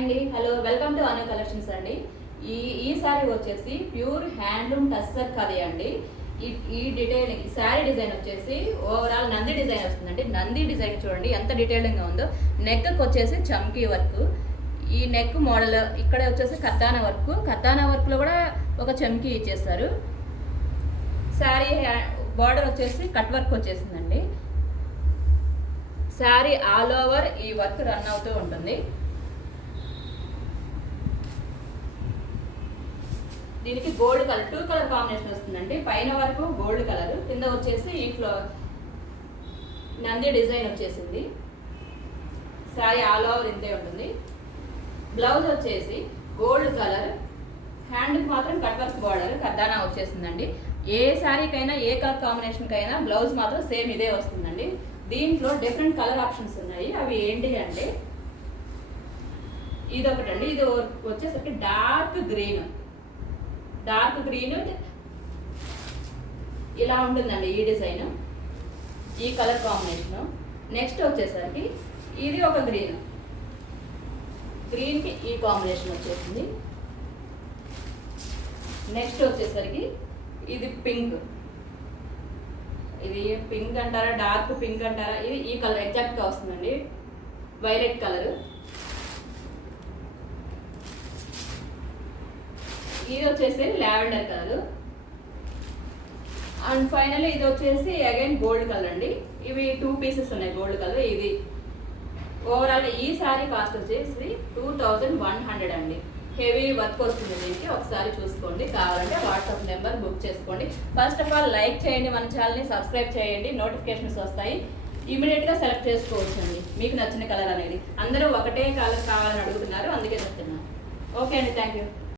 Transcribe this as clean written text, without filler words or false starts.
అండి, hello, welcome to Anu collections అండి. ఈ సారీ వచ్చేసి ప్యూర్ హ్యాండ్లూమ్ టస్సర్ కది అండి. ఈ డీటెయిల్ శారీ డిజైన్ వచ్చేసి ఓవరాల్ నంది డిజైన్ వస్తుందండి. నంది డిజైన్ చూడండి ఎంత డీటెయిలింగ్గా ఉందో. నెక్కి వచ్చేసి చమ్కీ వర్క్, ఈ నెక్ మోడల్ ఇక్కడ వచ్చేసి కత్తానా వర్క్లో కూడా ఒక చమ్కీ ఇచ్చేస్తారు. శారీ బార్డర్ వచ్చేసి కట్ వర్క్ వచ్చేసిందండి. శారీ ఆల్ ఓవర్ ఈ వర్క్ రన్ అవుతూ ఉంటుంది. దీనికి గోల్డ్ కలర్ 2 కలర్ కాంబినేషన్ వస్తుందండి. పైన వరకు గోల్డ్ కలర్, కింద వచ్చేసి ఈ నంది డిజైన్ వచ్చేసింది. శారీ ఆల్ ఓవర్ ఇంతే ఉంటుంది. బ్లౌజ్ వచ్చేసి గోల్డ్ కలర్, హ్యాండ్కి మాత్రం కట్ వర్క్ బార్డర్ కర్దానా వచ్చేసిందండి. ఏ శారీకైనా ఏ కలర్ కాంబినేషన్కైనా బ్లౌజ్ మాత్రం సేమ్ ఇదే వస్తుందండి. దీంట్లో డిఫరెంట్ కలర్ ఆప్షన్స్ ఉన్నాయి. అవి ఏంటి అంటే ఇదొకటండి, ఇది వచ్చేసరికి డార్క్ గ్రీన్ ఇలా ఉంటుందండి ఈ డిజైన్, ఈ కలర్ కాంబినేషన్. నెక్స్ట్ వచ్చేసరికి ఇది ఒక గ్రీన్కి ఈ కాంబినేషన్ వచ్చేసింది. నెక్స్ట్ వచ్చేసరికి ఇది పింక్ అంటారా, డార్క్ పింక్ అంటారా, ఇది ఈ కలర్ ఎగ్జాక్ట్గా వస్తుందండి, వైలెట్ కలర్. ఇది వచ్చేసి లావెండర్ కలర్. అండ్ ఫైనల్ ఇది వచ్చేసి అగైన్ గోల్డ్ కలర్ అండి. ఇవి 2 పీసెస్ ఉన్నాయి గోల్డ్ కలర్. ఇది ఓవరాల్ ఈ సారీ కాస్ట్ వచ్చేసి 2100 అండి. హెవీ వర్క్ వస్తుంది దీనికి, ఒకసారి చూసుకోండి. కావాలంటే వాట్సాప్ నెంబర్ బుక్ చేసుకోండి. ఫస్ట్ ఆఫ్ ఆల్ లైక్ చేయండి, మన ఛానల్ని సబ్స్క్రైబ్ చేయండి, నోటిఫికేషన్స్ వస్తాయి. ఇమీడియట్గా సెలెక్ట్ చేసుకోవచ్చండి మీకు నచ్చిన కలర్ అనేది. అందరూ ఒకటే కలర్ కావాలని అడుగుతున్నారు, అందుకే చెప్తున్నాను. ఓకే అండి, థ్యాంక్ యూ.